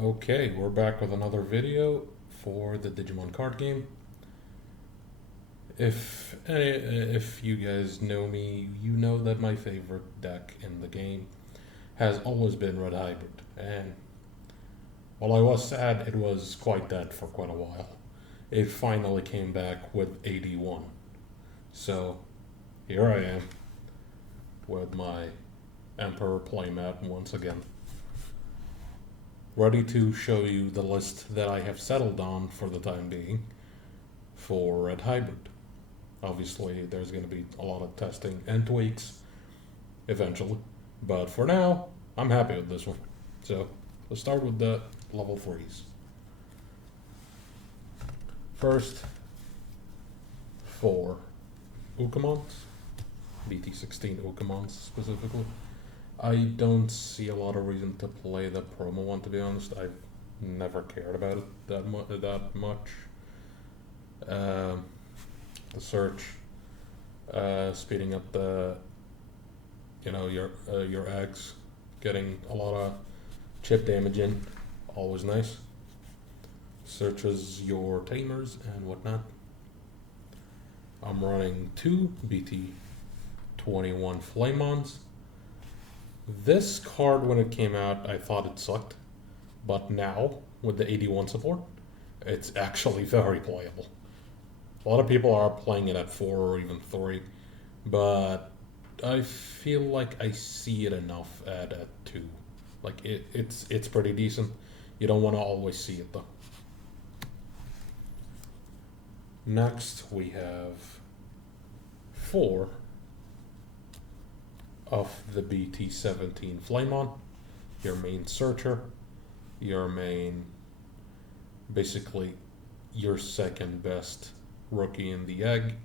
Okay, we're back with another video for the Digimon card game. If you guys know me, you know that my favorite deck in the game has always been Red Hybrid, and while I was sad it was quite dead for quite a while, it finally came back with AD01. So here I am with my Emperor playmat once again, ready to show you the list that I have settled on for the time being for Red Hybrid. Obviously, there's going to be a lot of testing and tweaks eventually, but for now, I'm happy with this one. So let's start with the level 3s. First, for Ukamons, BT16 Ukamons specifically. I don't see a lot of reason to play the promo one, to be honest. I've never cared about it that much. Um, the search, speeding up the your eggs, getting a lot of chip damage in, always nice. Searches your tamers and whatnot. I'm running two BT21 Flamons. This card, when it came out, I thought it sucked, but now with the AD01 support, it's actually very playable. A lot of people are playing it at 4 or even 3, but I feel like I see it enough at 2. Like it's pretty decent. You don't want to always see it though. Next we have 4 of the BT17 Flamon, your main searcher, your main, basically your second best rookie in the egg,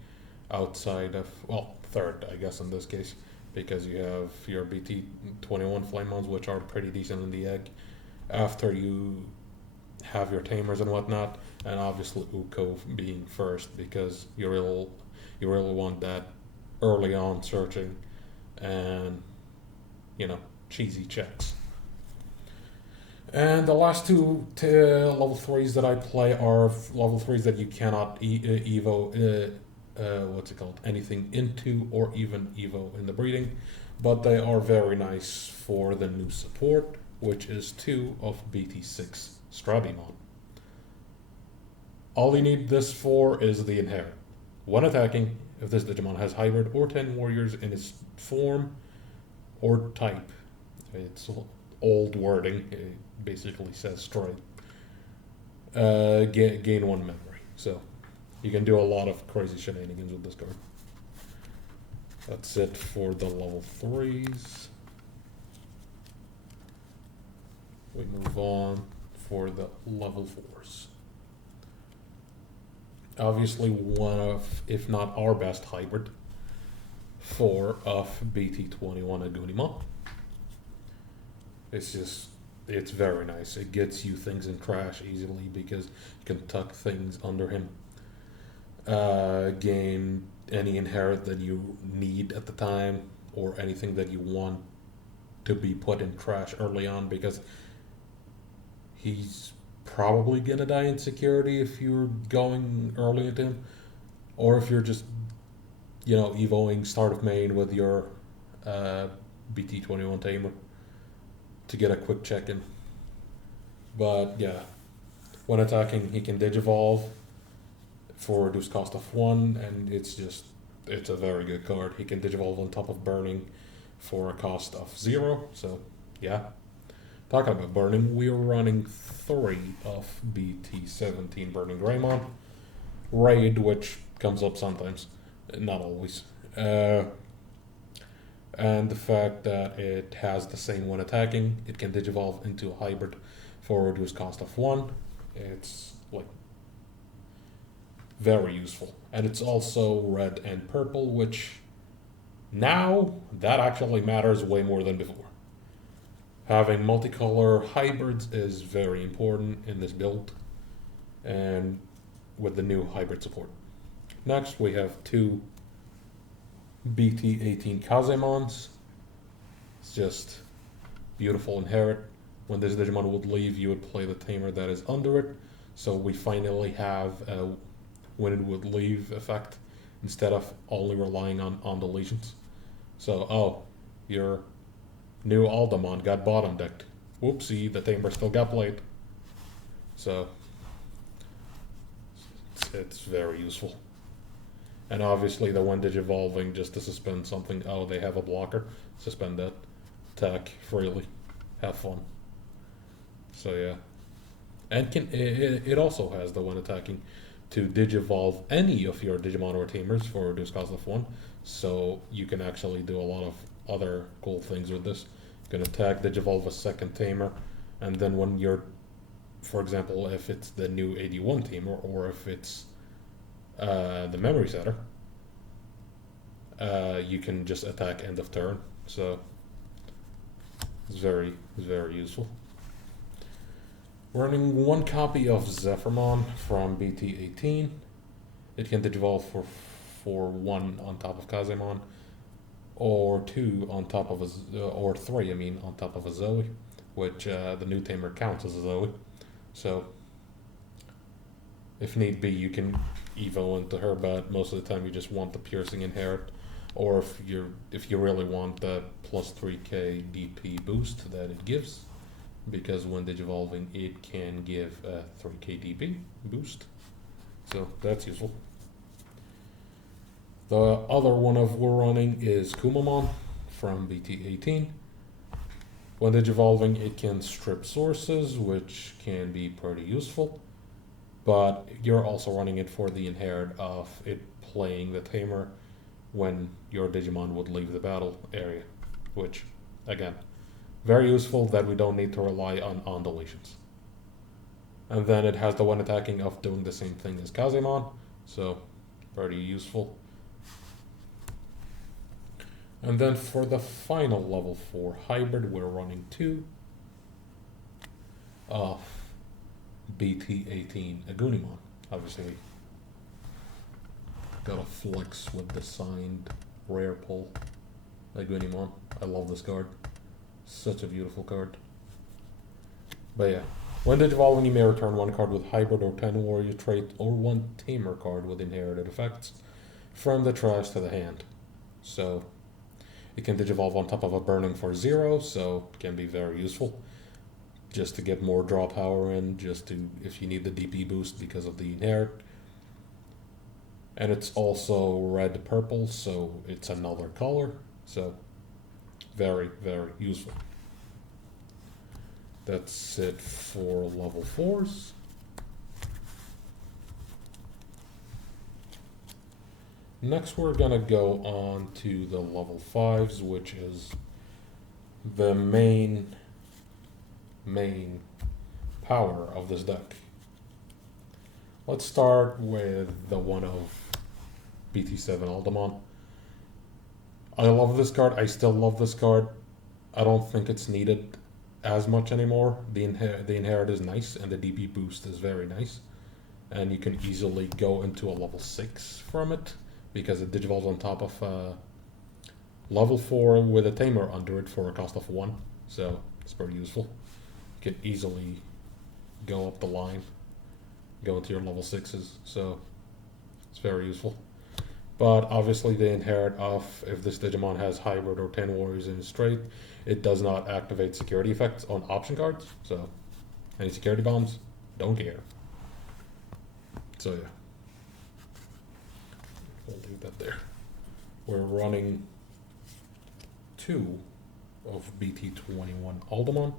outside of, well, third, I guess, in this case, because you have your BT21 Flamons, which are pretty decent in the egg. After you have your tamers and whatnot, and obviously Uko being first, because you really want that early on searching and cheesy checks. And the last two level 3s that I play are level 3s that you cannot evo, what's it called, anything into, or even evo in the breeding, but they are very nice for the new support, which is 2 of BT6 Stradimon. All you need this for is the inherit. When attacking, if this Digimon has hybrid or 10 warriors in its form or type, it's old wording, it basically says straight, gain 1 memory. So you can do a lot of crazy shenanigans with this card. That's it for the level 3s. We move on for the level 4s. Obviously one of, if not our best hybrid, 4 of BT21 Agunima. It's very nice. It gets you things in trash easily because you can tuck things under him. Gain any inherit that you need at the time, or anything that you want to be put in trash early on, because he's probably gonna die in security if you're going early into him, or if you're just evoing start of main with your BT21 tamer to get a quick check in. But yeah, when attacking, he can Digivolve for reduced cost of 1, and it's a very good card. He can Digivolve on top of Burning for a cost of 0. So yeah. Talking about Burning, we are running 3 of BT17 Burning Greymon. Raid, which comes up sometimes, not always. And the fact that it has the same when attacking, it can Digivolve into a hybrid for a reduced cost of 1. It's like very useful. And it's also red and purple, which now that actually matters way more than before. Having multicolor hybrids is very important in this build, and with the new hybrid support. Next, we have 2 BT18 Kazemons. It's just beautiful inherit. When this Digimon would leave, you would play the tamer that is under it. So we finally have a when it would leave effect instead of only relying on deletions. So, oh, your new Aldemon got bottom decked. Whoopsie, the tamer still got played. So, it's very useful. And obviously the one Digivolving just to suspend something. Oh, they have a blocker. Suspend that. Attack freely. Have fun. So yeah. And it also has the one attacking to Digivolve any of your Digimon or Tamers for reduced cost of 1. So you can actually do a lot of other cool things with this. You can attack, Digivolve a second Tamer, and then when you're, for example, if it's the new AD01 Tamer, or if it's the Memory Setter, you can just attack end of turn. So it's very useful. Running one copy of Zephyrmon from BT18. It can Digivolve for 1 on top of Kazemon, or 2 on top of or 3, I mean, on top of a Zoe, which the new tamer counts as a Zoe. So if need be, you can evo into her, but most of the time you just want the piercing inherit, or if you really want the plus 3k DP boost that it gives, because when Digivolving it can give a 3k DP boost, so that's useful. The other one we're running is Kumamon from BT18. When Digivolving it can strip sources, which can be pretty useful, but you're also running it for the inherit of it playing the tamer when your Digimon would leave the battle area, which, again, very useful that we don't need to rely on deletions. And then it has the one attacking of doing the same thing as Kazemon, so pretty useful. And then for the final level 4 hybrid, we're running 2 of BT18 Agunimon. Obviously, gotta flex with the signed rare pull Agunimon. I love this card. Such a beautiful card. But yeah, when Digivolving, you may return 1 card with hybrid or 10 warrior trait, or 1 tamer card with inherited effects from the trash to the hand. So it can Digivolve on top of a burning for 0, so it can be very useful. Just to get more draw power in, just to, if you need the DP boost because of the inherit. And it's also red purple, so it's another color, so very useful. That's it for level 4s. Next we're gonna go on to the level 5s, which is the main power of this deck. Let's start with the one of BT7 Aldemon. I love this card. I still love this card. I don't think it's needed as much anymore. The inherit is nice, and the DP boost is very nice. And you can easily go into a level 6 from it, because it Digivolves on top of level 4 with a tamer under it for a cost of 1. So it's pretty useful. You can easily go up the line, go into your level 6s. So it's very useful. But obviously the inherit of, if this Digimon has hybrid or 10 warriors in its trait, it does not activate security effects on option cards. So any security bombs, don't care. So yeah, we'll leave that there. We're running 2 of BT21 Aldemon.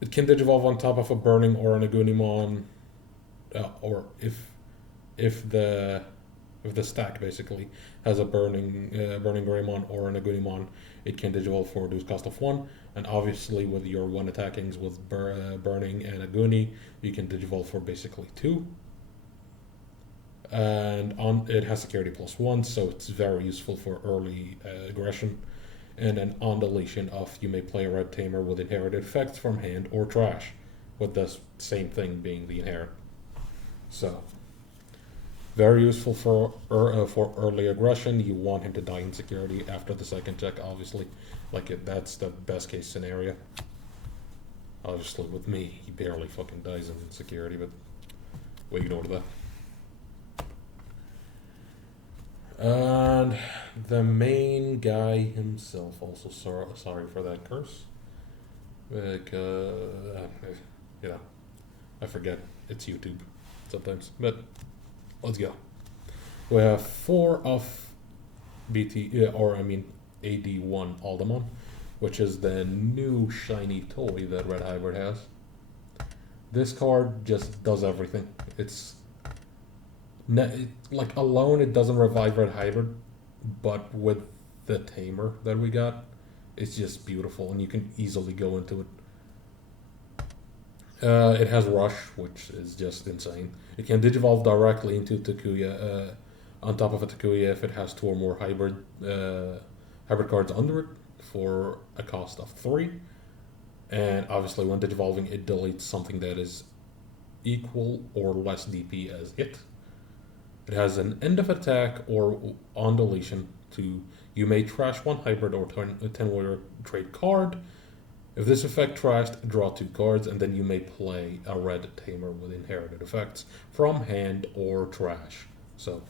It can Digivolve on top of a burning or an Agunimon, or if the stack basically has a burning Greymon or an Agunimon, it can Digivolve for reduced cost of 1. And obviously with your 1 attackings with burning and Aguni, you can Digivolve for basically 2. And it has security +1, so it's very useful for early aggression. And then on deletion of, you may play a red tamer with inherited effects from hand or trash, with the same thing being the inherit. So Very useful for early aggression. You want him to die in security after the second check, obviously. That's the best case scenario. Obviously, with me, he barely fucking dies in security, but we ignore that. And the main guy himself, also sorry for that curse. I forget. It's YouTube sometimes. But let's go. We have 4 of AD01 Alderman, which is the new shiny toy that Red Hybrid has. This card just does everything. It's alone, it doesn't revive Red Hybrid, but with the tamer that we got, it's just beautiful, and you can easily go into it. It has Rush, which is just insane. It can Digivolve directly into Takuya, on top of a Takuya if it has 2 or more hybrid cards under it for a cost of 3. And obviously when Digivolving, it deletes something that is equal or less DP as it. It has an end of attack or on deletion to you may trash 1 hybrid or 10 warrior trade card. If this effect trashed, draw 2 cards, and then you may play a red tamer with inherited effects from hand or trash. So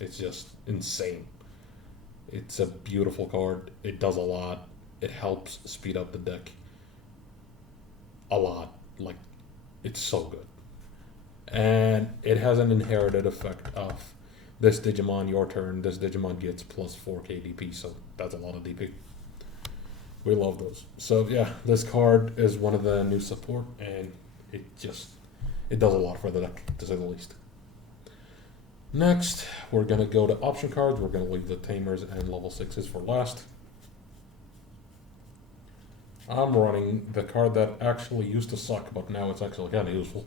it's just insane. It's a beautiful card. It does a lot. It helps speed up the deck a lot. It's so good. And it has an inherited effect of this Digimon, your turn, this Digimon gets plus 4k DP, so that's a lot of DP. We love those. So yeah, this card is one of the new support, and it does a lot for the deck, to say the least. Next, we're going to go to option cards. We're going to leave the Tamers and level 6s for last. I'm running the card that actually used to suck, but now it's actually kind of useful.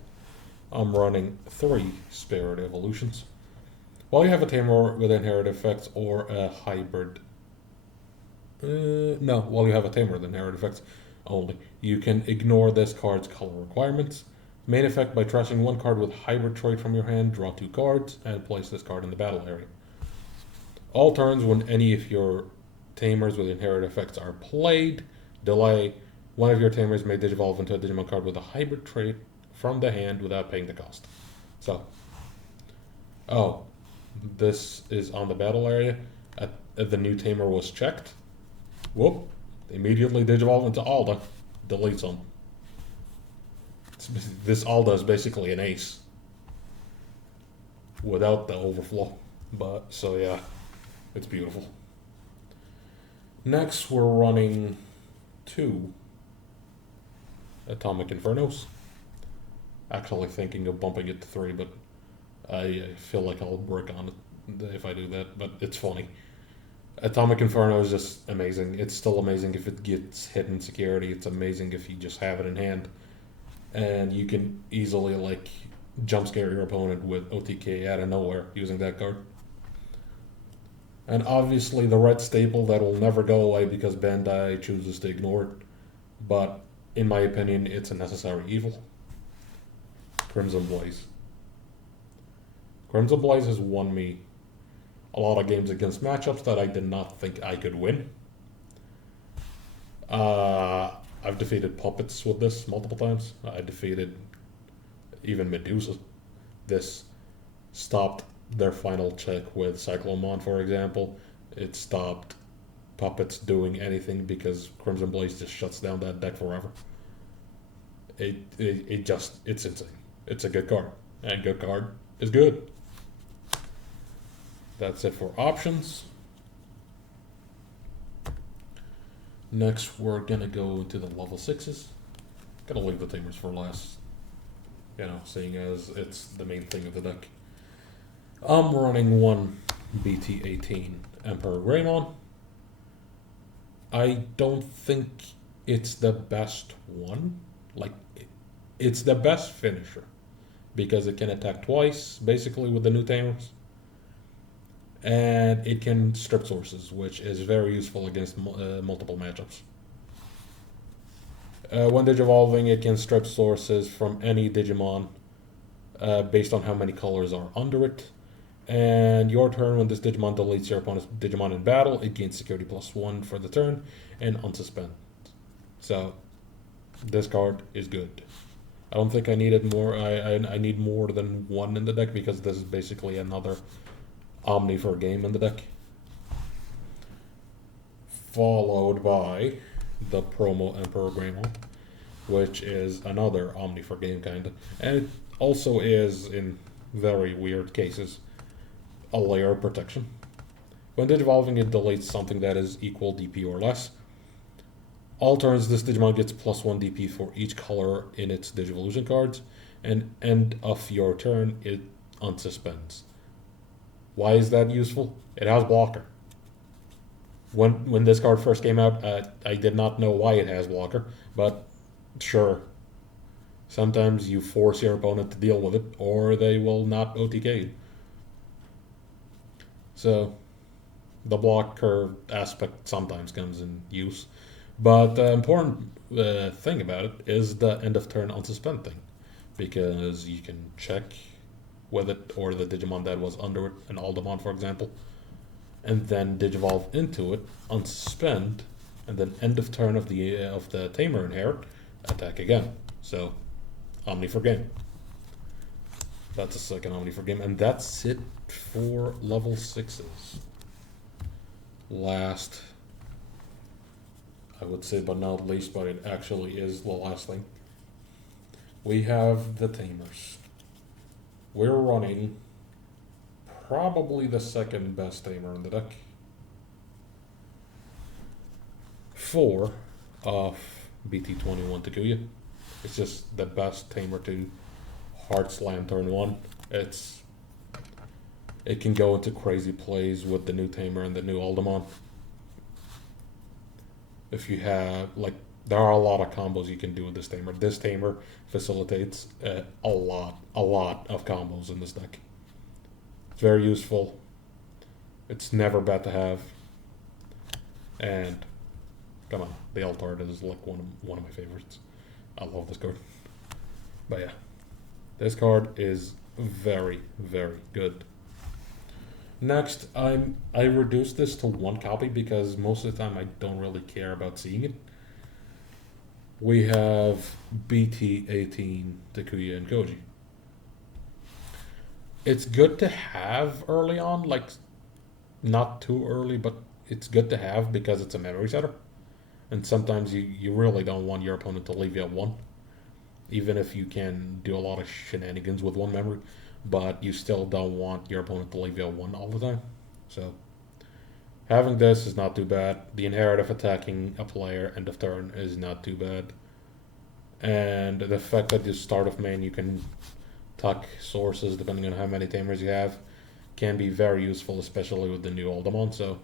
I'm running 3 Spirit Evolutions. While you have a Tamer with inherited effects or a hybrid... while you have a Tamer with inherited effects only, you can ignore this card's color requirements. Main effect, by trashing 1 card with hybrid trait from your hand, draw 2 cards, and place this card in the battle area. All turns when any of your Tamers with inherited effects are played, delay, one of your Tamers may Digivolve into a Digimon card with a hybrid trait from the hand without paying the cost. So, this is on the battle area. The new Tamer was checked. Whoop, immediately Digivolve into Alda, deletes them. This Alda is basically an ace without the overflow. But, so yeah, it's beautiful. Next, we're running 2 Atomic Infernos. Actually thinking of bumping it to 3, but I feel like I'll brick on it if I do that, but it's funny. Atomic Inferno is just amazing. It's still amazing if it gets hit in security. It's amazing if you just have it in hand. And you can easily jump scare your opponent with OTK out of nowhere using that card. And obviously the red staple that will never go away because Bandai chooses to ignore it. But in my opinion, it's a necessary evil. Crimson Blaze. Crimson Blaze has won me a lot of games against matchups that I did not think I could win. I've defeated Puppets with this multiple times. I defeated even Medusa. This stopped their final check with Cyclomon, for example. It stopped Puppets doing anything because Crimson Blaze just shuts down that deck forever. It's insane. It's a good card. And good card is good. That's it for options. Next, we're gonna go to the level 6s. Gonna leave the Tamers for last, seeing as it's the main thing of the deck. I'm running 1 BT18 Emperor Greymon. I don't think it's the best one. It's the best finisher because it can attack twice, basically, with the new Tamers. And it can strip sources, which is very useful against multiple matchups. When Digivolving, it can strip sources from any Digimon based on how many colors are under it. And your turn, when this Digimon deletes your opponent's Digimon in battle, it gains security +1 for the turn and unsuspend. So this card is good. I don't think I needed more. I need more than one in the deck because this is basically another Omni for a game in the deck. Followed by the Promo Emperor Greymon, which is another Omni for game kind of. And it also is, in very weird cases, a layer of protection. When Digivolving, it deletes something that is equal DP or less. All turns, this Digimon gets +1 DP for each color in its Digivolution cards, and end of your turn, it unsuspends. Why is that useful? It has blocker. When this card first came out, I did not know why it has blocker, but sure. Sometimes you force your opponent to deal with it, or they will not OTK you. So, the blocker aspect sometimes comes in use. But the important thing about it is the end of turn unsuspend thing, because you can check with it or the Digimon that was under it, an Aldemon for example, and then Digivolve into it, unsuspend, and then end of turn of the Tamer inherit, attack again. So, Omni for game. That's a second Omni for game, and that's it for level 6s. Last, I would say, but not least, but it actually is the last thing. We have the Tamers. We're running probably the second best Tamer in the deck. 4 of BT21 Takuya. It's just the best Tamer to Heart Slam turn 1. It can go into crazy plays with the new Tamer and the new Aldemon. If you have, there are a lot of combos you can do with this Tamer. This Tamer facilitates a lot of combos in this deck. It's very useful. It's never bad to have. And, come on, the Altart is like one of my favorites. I love this card. But yeah, this card is very, very good. Next, I reduced this to 1 copy because most of the time I don't really care about seeing it. We have BT18 Takuya and Koji. It's good to have early on, not too early, but it's good to have because it's a memory setter. And sometimes you really don't want your opponent to leave you at 1, even if you can do a lot of shenanigans with 1 memory. But you still don't want your opponent to leave you at 1 all the time. So, having this is not too bad. The inherit of attacking a player end of turn is not too bad. And the fact that the start of main you can tuck sources depending on how many Tamers you have can be very useful, especially with the new Aldemon. So,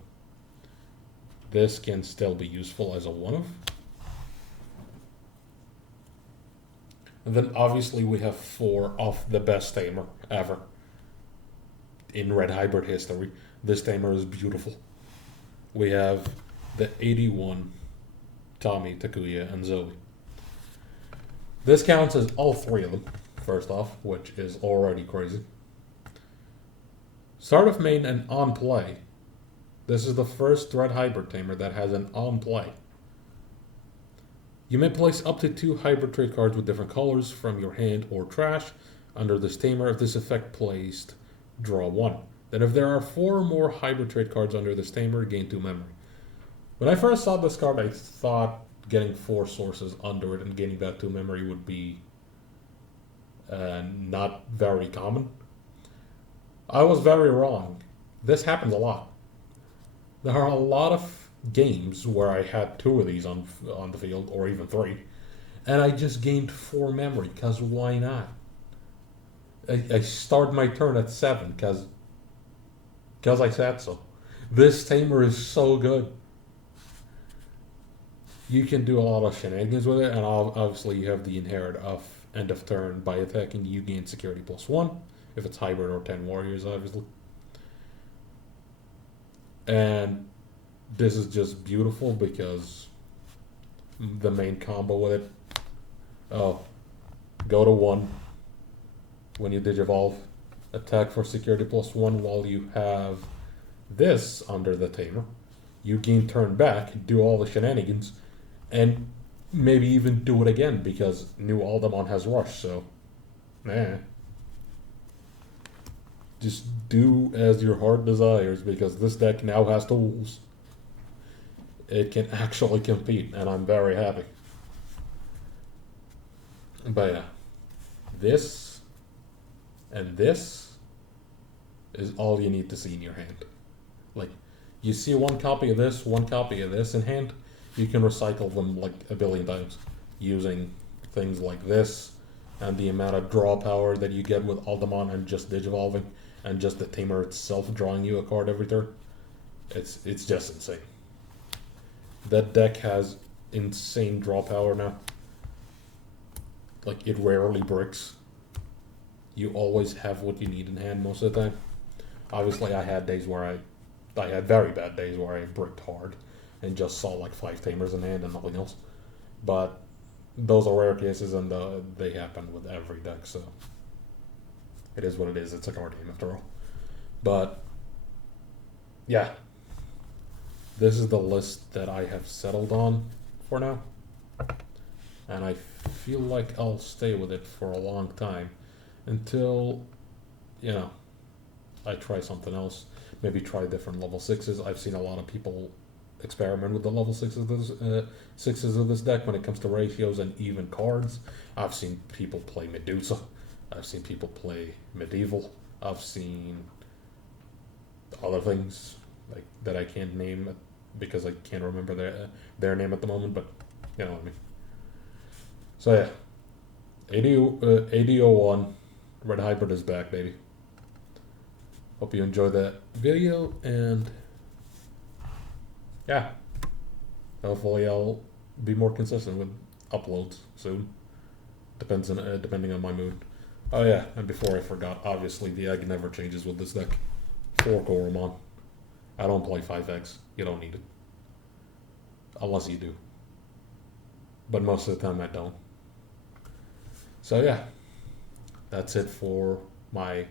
this can still be useful as a one-of. And then obviously we have 4 of the best Tamer ever in Red Hybrid history. This Tamer is beautiful. We have the AD01, Tommy, Takuya, and Zoe. This counts as all 3 of them, first off, which is already crazy. Start of main and on play. This is the first Red Hybrid Tamer that has an on play. You may place up to 2 hybrid trade cards with different colors from your hand or trash under this Tamer. If this effect placed, draw 1. Then if there are 4 more hybrid trade cards under this Tamer, gain 2 memory. When I first saw this card, I thought getting 4 sources under it and gaining that 2 memory would be not very common. I was very wrong. This happens a lot. There are a lot of games where I had 2 of these on the field, or even 3, and I just gained 4 memory, because why not? I start my turn at 7, because I said so. This Tamer is so good. You can do a lot of shenanigans with it, and obviously you have the inherit of end of turn. By attacking, you gain security +1, if it's hybrid or 10 warriors, obviously. And this is just beautiful because the main combo with it. Oh, go to 1 when you Digivolve. attack for security +1 while you have this under the tamer. You gain turn back, do all the shenanigans, and maybe even do it again because new Alderman has rush, so just do as your heart desires because this deck now has tools. It can actually compete, and I'm very happy. But yeah, this and this is all you need to see in your hand. Like, you see one copy of this, one copy of this in hand, you can recycle them like a billion times using things like this and the amount of draw power that you get with Alderman and just Digivolving and just the Tamer itself drawing you a card every turn. It's just insane. That deck has insane draw power now. Like, it rarely bricks. You always have what you need in hand most of the time. Obviously, I had days where I had very bad days where I bricked hard and just saw like 5 Tamers in hand and nothing else. But those are rare cases, and they happen with every deck, so it is what it is. It's a card game after all. But yeah, this is the list that I have settled on for now, and I feel like I'll stay with it for a long time until, you know, I try something else. Maybe try different level 6s. I've seen a lot of people experiment with the level 6s of this deck when it comes to ratios and even cards. I've seen people play Medusa. I've seen people play Medieval. I've seen other things like that I can't name because I can't remember their name at the moment, but you know what I mean. So yeah, AD01 Red Hybrid is back, baby. Hope you enjoyed that video, and yeah, hopefully I'll be more consistent with uploads soon. Depending on my mood. Oh yeah, and before I forgot, obviously the egg never changes with this deck. 4 Koromon. I don't play 5 eggs. You don't need it. Unless you do. But most of the time I don't. So yeah, that's it for my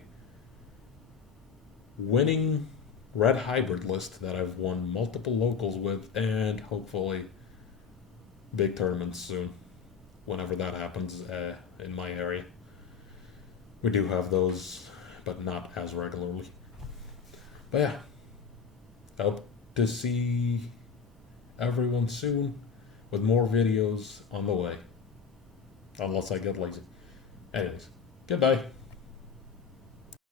winning red hybrid list that I've won multiple locals with, and hopefully big tournaments soon, whenever that happens in my area. We do have those, but not as regularly. But yeah, I hope to see everyone soon with more videos on the way. Unless I get lazy. Anyways, goodbye.